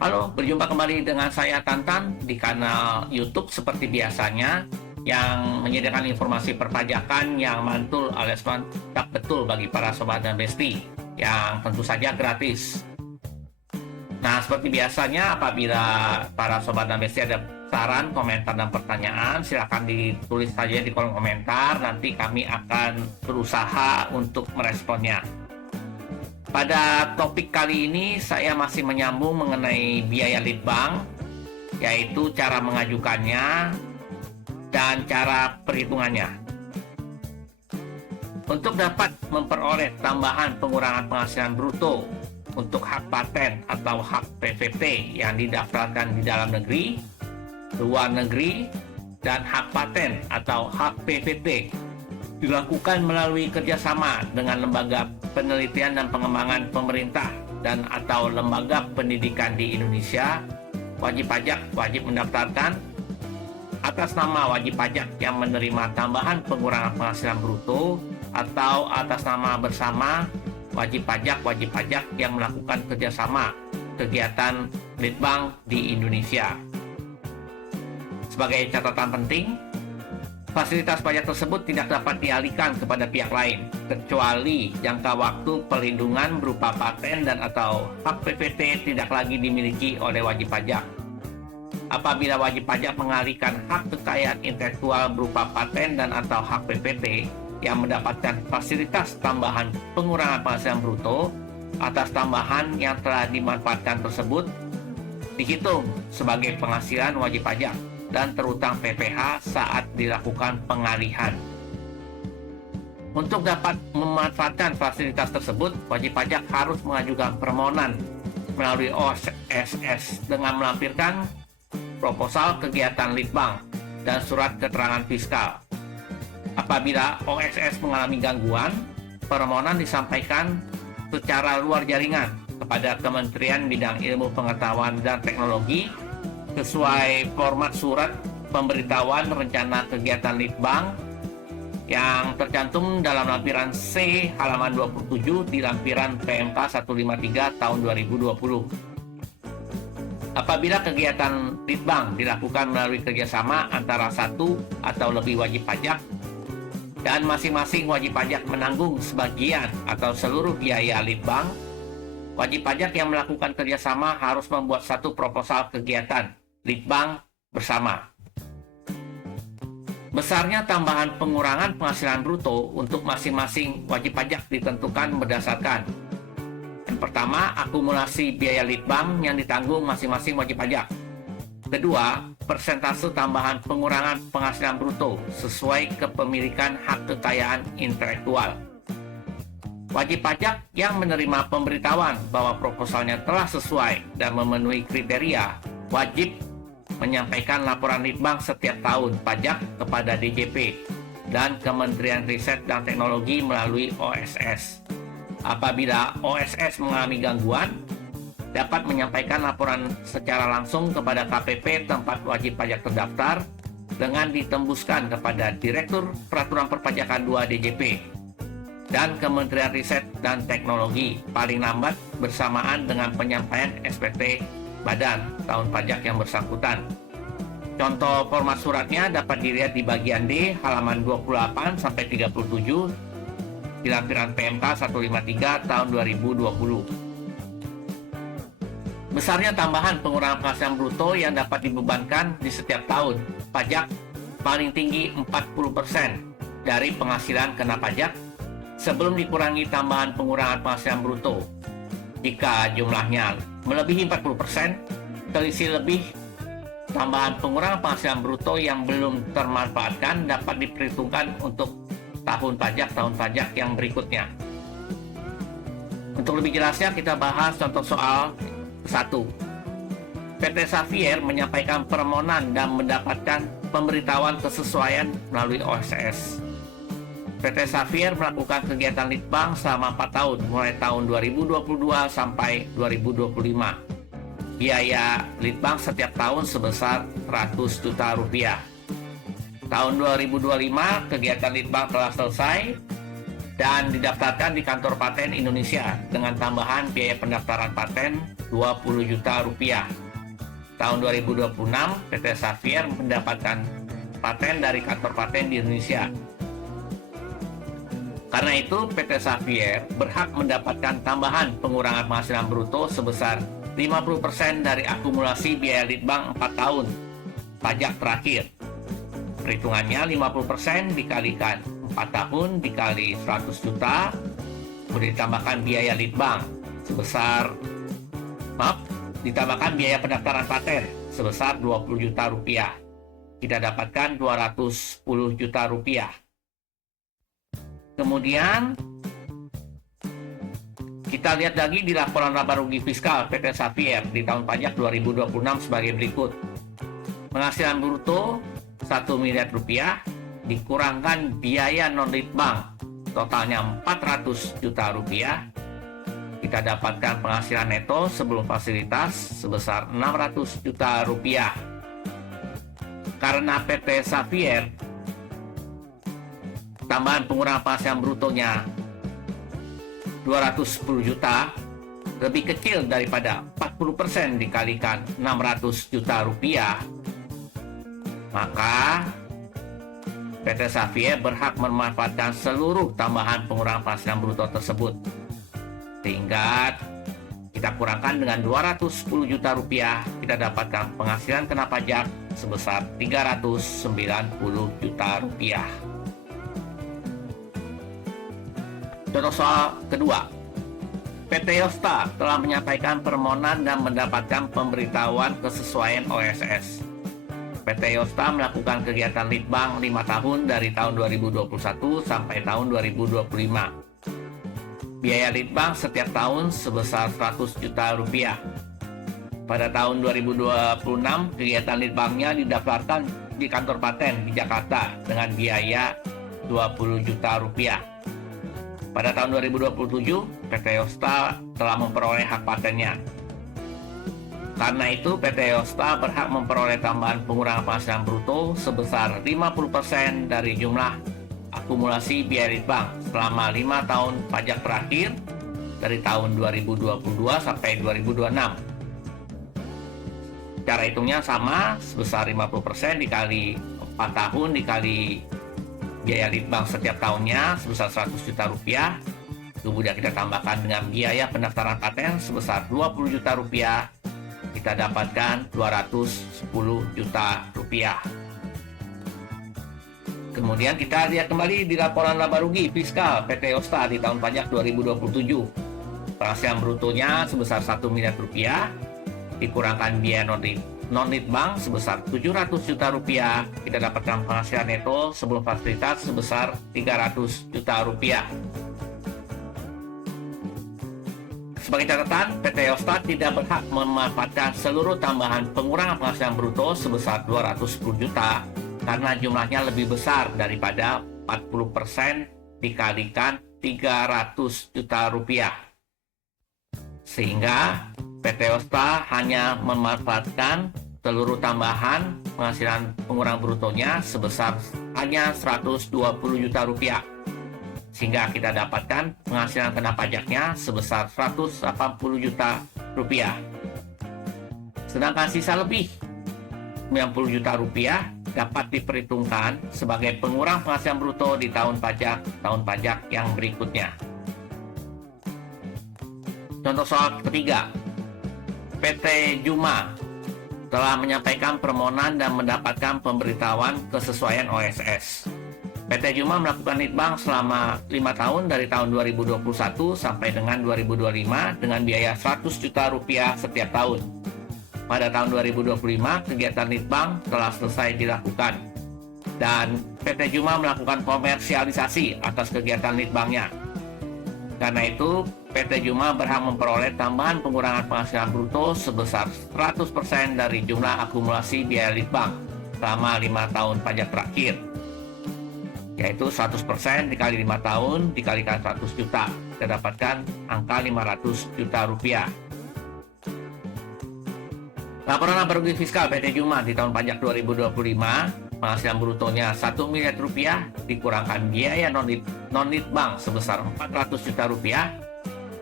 Halo, berjumpa kembali dengan saya Tantan di kanal YouTube seperti biasanya yang menyediakan informasi perpajakan yang mantul alias mantap betul bagi para sobat dan besti yang tentu saja gratis. Nah, seperti biasanya apabila para sobat dan besti ada saran, komentar, dan pertanyaan, silakan ditulis saja di kolom komentar. Nanti kami akan berusaha untuk meresponnya. Pada topik kali ini saya masih menyambung mengenai biaya lead bank, yaitu cara mengajukannya dan cara perhitungannya. Untuk dapat memperoleh tambahan pengurangan penghasilan bruto untuk hak paten atau hak PVP yang didaftarkan di dalam negeri, luar negeri, dan hak paten atau hak PVP dilakukan melalui kerjasama dengan lembaga penelitian dan pengembangan pemerintah dan atau lembaga pendidikan di Indonesia, wajib pajak wajib mendaftarkan atas nama wajib pajak yang menerima tambahan pengurangan penghasilan bruto atau atas nama bersama wajib pajak yang melakukan kerjasama kegiatan lead bank di Indonesia. Sebagai catatan penting, fasilitas pajak tersebut tidak dapat dialihkan kepada pihak lain, kecuali jangka waktu perlindungan berupa paten dan atau hak PVP tidak lagi dimiliki oleh wajib pajak. Apabila wajib pajak mengalihkan hak kekayaan intelektual berupa paten dan atau hak PVP yang mendapatkan fasilitas tambahan pengurangan penghasilan bruto atas tambahan yang telah dimanfaatkan tersebut, dihitung sebagai penghasilan wajib pajak dan terutang PPh saat dilakukan pengalihan. Untuk dapat memanfaatkan fasilitas tersebut, wajib pajak harus mengajukan permohonan melalui OSS dengan melampirkan proposal kegiatan lead bank dan surat keterangan fiskal. Apabila OSS mengalami gangguan, permohonan disampaikan secara luar jaringan kepada Kementerian Bidang Ilmu Pengetahuan dan Teknologi sesuai format surat pemberitahuan rencana kegiatan lead bank yang tercantum dalam lampiran C halaman 27 di lampiran PMK 153 tahun 2020. Apabila kegiatan lead bank dilakukan melalui kerjasama antara satu atau lebih wajib pajak dan masing-masing wajib pajak menanggung sebagian atau seluruh biaya lead bank, wajib pajak yang melakukan kerjasama harus membuat satu proposal kegiatan lead bank bersama. Besarnya tambahan pengurangan penghasilan bruto untuk masing-masing wajib pajak ditentukan berdasarkan: yang pertama, akumulasi biaya lead bank yang ditanggung masing-masing wajib pajak. Kedua, persentase tambahan pengurangan penghasilan bruto sesuai kepemilikan hak kekayaan intelektual. Wajib pajak yang menerima pemberitahuan bahwa proposalnya telah sesuai dan memenuhi kriteria wajib menyampaikan laporan lead bank setiap tahun pajak kepada DJP dan Kementerian Riset dan Teknologi melalui OSS. Apabila OSS mengalami gangguan, dapat menyampaikan laporan secara langsung kepada KPP tempat wajib pajak terdaftar dengan ditembuskan kepada Direktur Peraturan Perpajakan 2 DJP dan Kementerian Riset dan Teknologi paling lambat bersamaan dengan penyampaian SPT badan tahun pajak yang bersangkutan. Contoh format suratnya dapat dilihat di bagian D halaman 28 sampai 37 di lampiran PMK 153 tahun 2020. Besarnya tambahan pengurangan penghasilan bruto yang dapat dibebankan di setiap tahun pajak paling tinggi 40% dari penghasilan kena pajak sebelum dikurangi tambahan pengurangan penghasilan bruto. Jika jumlahnya melebihi 40%, selisih lebih tambahan pengurangan penghasilan bruto yang belum termanfaatkan dapat diperhitungkan untuk tahun pajak yang berikutnya. Untuk lebih jelasnya kita bahas contoh soal 1. PT Xavier menyampaikan permohonan dan mendapatkan pemberitahuan kesesuaian melalui OSS. PT Xavier melakukan kegiatan lead bank selama 4 tahun, mulai tahun 2022 sampai 2025. Biaya lead bank setiap tahun sebesar 100 juta rupiah. Tahun 2025 kegiatan lead bank telah selesai. dan didaftarkan di kantor paten Indonesia dengan tambahan biaya pendaftaran paten Rp20 juta. Tahun 2026, PT Xavier mendapatkan paten dari kantor paten di Indonesia. Karena itu, PT Xavier berhak mendapatkan tambahan pengurangan penghasilan bruto sebesar 50% dari akumulasi biaya litbang 4 tahun pajak terakhir. Perhitungannya 50% dikalikan 4 tahun dikali 100 juta, kemudian ditambahkan biaya litbang ditambahkan biaya pendaftaran paten sebesar Rp20 juta. Kita dapatkan Rp210 juta. Kemudian kita lihat lagi di laporan laba rugi fiskal PT Xavier di tahun pajak 2026 sebagai berikut. Penghasilan bruto Rp1 miliar, dikurangkan biaya non-litbang totalnya Rp400 juta. Kita dapatkan penghasilan neto sebelum fasilitas sebesar Rp600 juta. Karena PT Xavier tambahan pengurangan penghasilan brutonya Rp210 juta, lebih kecil daripada 40% dikalikan Rp600 juta, maka PT Xavier berhak memanfaatkan seluruh tambahan pengurangan penghasilan bruto tersebut. Sehingga kita kurangkan dengan Rp210 juta, kita dapatkan penghasilan kena pajak sebesar Rp390 juta. Contoh soal kedua, PT Yosta telah menyampaikan permohonan dan mendapatkan pemberitahuan kesesuaian OSS. PT Yosta melakukan kegiatan litbang 5 tahun dari tahun 2021 sampai tahun 2025. Biaya litbang setiap tahun sebesar Rp100 juta. Pada tahun 2026, kegiatan litbangnya didaftarkan di kantor paten di Jakarta dengan biaya Rp20 juta. Pada tahun 2027, PT Yosta telah memperoleh hak patennya. Karena itu, PT Yosta berhak memperoleh tambahan pengurangan penghasilan bruto sebesar 50% dari jumlah akumulasi biaya litbang selama 5 tahun pajak terakhir dari tahun 2022 sampai 2026. Cara hitungnya sama, sebesar 50% dikali 4 tahun dikali biaya litbang setiap tahunnya sebesar Rp100 juta. Kemudian kita tambahkan dengan biaya pendaftaran paten sebesar Rp20 juta. Kita dapatkan Rp210 juta. Kemudian kita lihat kembali di laporan laba rugi fiskal PT Yosta di tahun pajak 2027. Penghasilan brutonya sebesar Rp1 miliar, dikurangkan biaya non-litbang sebesar Rp700 juta. Kita dapatkan penghasilan neto sebelum fasilitas sebesar Rp300 juta. Sebagai catatan, PT Yosta tidak berhak memanfaatkan seluruh tambahan pengurangan penghasilan bruto sebesar Rp210 juta karena jumlahnya lebih besar daripada 40% dikalikan Rp300 juta. Sehingga PT Yosta hanya memanfaatkan seluruh tambahan penghasilan pengurangan brutonya sebesar hanya Rp120 juta. Sehingga kita dapatkan penghasilan kena pajaknya sebesar Rp180 juta. Sedangkan sisa lebih Rp90 juta dapat diperhitungkan sebagai pengurangan penghasilan bruto di tahun pajak yang berikutnya. Contoh soal ketiga, PT Juma telah menyampaikan permohonan dan mendapatkan pemberitahuan kesesuaian OSS. PT Juma melakukan litbang selama 5 tahun dari tahun 2021 sampai dengan 2025 dengan biaya Rp100 juta setiap tahun. Pada tahun 2025, kegiatan litbang telah selesai dilakukan dan PT Juma melakukan komersialisasi atas kegiatan litbangnya. Karena itu, PT Juma berhak memperoleh tambahan pengurangan penghasilan bruto sebesar 100% dari jumlah akumulasi biaya litbang selama 5 tahun pajak terakhir, yaitu 100% dikali 5 tahun dikalikan 100 juta. Kita dapatkan angka Rp500 juta. Laporan laba rugi fiskal PT Juma di tahun pajak 2025 penghasilan brutonya 1 miliar rupiah dikurangkan biaya non-lead bank sebesar 400 juta rupiah,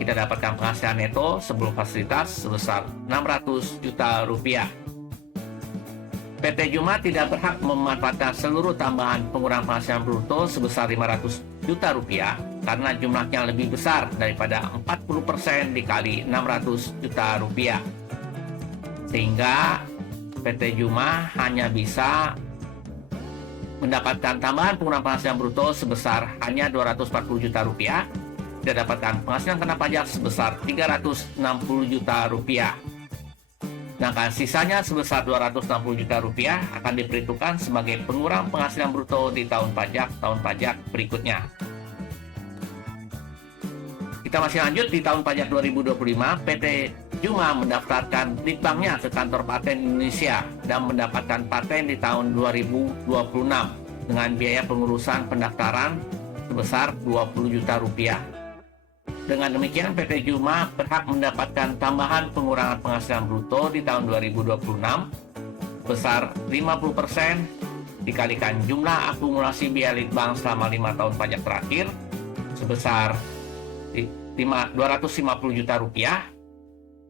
kita dapatkan penghasilan neto sebelum fasilitas sebesar 600 juta rupiah. PT Juma tidak berhak memanfaatkan seluruh tambahan pengurangan penghasilan bruto sebesar 500 juta rupiah karena jumlahnya lebih besar daripada 40% dikali 600 juta rupiah. Sehingga PT Juma hanya bisa mendapatkan tambahan pengurangan penghasilan bruto sebesar hanya 240 juta rupiah, dan dapatkan penghasilan kena pajak sebesar 360 juta rupiah. Sedangkan sisanya sebesar 260 juta rupiah akan diperhitungkan sebagai pengurangan penghasilan bruto di tahun pajak berikutnya. Kita masih lanjut di tahun pajak 2025, PT Juma mendaftarkan lead banknya ke kantor paten Indonesia dan mendapatkan paten di tahun 2026 dengan biaya pengurusan pendaftaran sebesar 20 juta rupiah. Dengan demikian, PT Juma berhak mendapatkan tambahan pengurangan penghasilan bruto di tahun 2026 besar 50% dikalikan jumlah akumulasi biaya lead bank selama 5 tahun pajak terakhir sebesar 250 juta rupiah.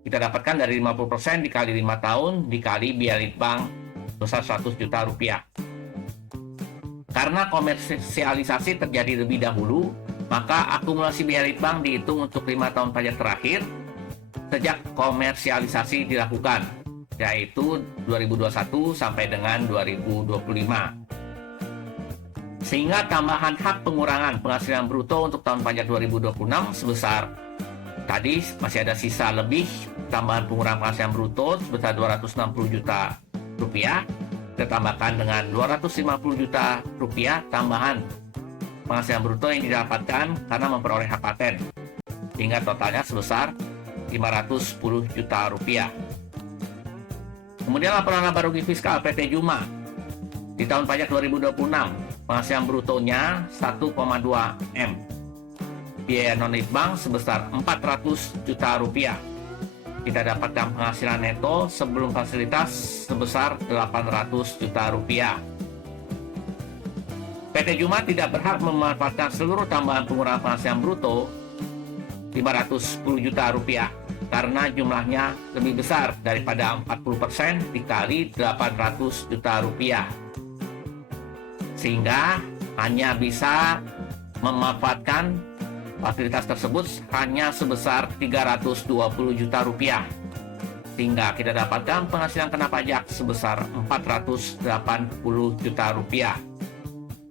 Kita dapatkan dari 50% dikali 5 tahun dikali biaya lead bank besar 100 juta rupiah. Karena komersialisasi terjadi lebih dahulu, maka akumulasi biaya lead bank dihitung untuk 5 tahun pajak terakhir sejak komersialisasi dilakukan, yaitu 2021 sampai dengan 2025. Sehingga tambahan hak pengurangan penghasilan bruto untuk tahun pajak 2026 sebesar, tadi masih ada sisa lebih tambahan pengurangan penghasilan bruto sebesar 260 juta rupiah, kita tambahkan dengan 250 juta rupiah tambahan penghasilan bruto yang didapatkan karena memperoleh hak paten, sehingga totalnya sebesar 510 juta rupiah. Kemudian laporan laba rugi fiskal PT Juma di tahun pajak 2026, penghasilan brutonya 1,2 M, biaya non-lead bank sebesar 400 juta rupiah. Kita dapatkan penghasilan neto sebelum fasilitas sebesar 800 juta rupiah. PT Juma tidak berhak memanfaatkan seluruh tambahan pengurangan penghasilan bruto 510 juta rupiah karena jumlahnya lebih besar daripada 40% dikali 800 juta rupiah. Sehingga hanya bisa memanfaatkan fasilitas tersebut hanya sebesar 320 juta rupiah. Sehingga kita dapatkan penghasilan kena pajak sebesar 480 juta rupiah.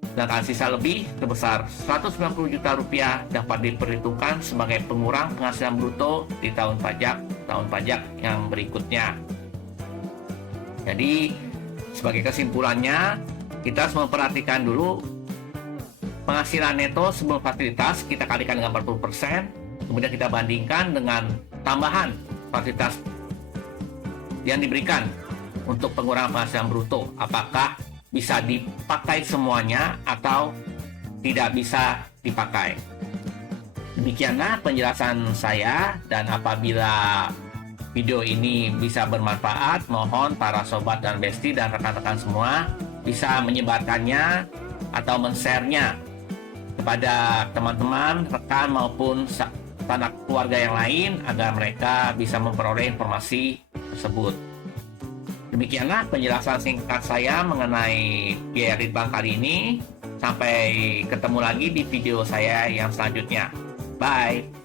Sedangkan sisa lebih sebesar 190 juta rupiah dapat diperhitungkan sebagai pengurang penghasilan bruto di tahun pajak yang berikutnya. Jadi sebagai kesimpulannya, kita harus memperhatikan dulu penghasilan neto sebelum fasilitas kita kalikan dengan 40%, kemudian kita bandingkan dengan tambahan fasilitas yang diberikan untuk pengurangan penghasilan bruto, apakah bisa dipakai semuanya atau tidak bisa dipakai. Demikianlah penjelasan saya, dan apabila video ini bisa bermanfaat, mohon para sobat dan besti dan rekan-rekan semua bisa menyebarkannya atau men-share-nya kepada teman-teman, rekan maupun sanak keluarga yang lain agar mereka bisa memperoleh informasi tersebut. Demikianlah penjelasan singkat saya mengenai biaya lead bank kali ini. Sampai ketemu lagi di video saya yang selanjutnya. Bye!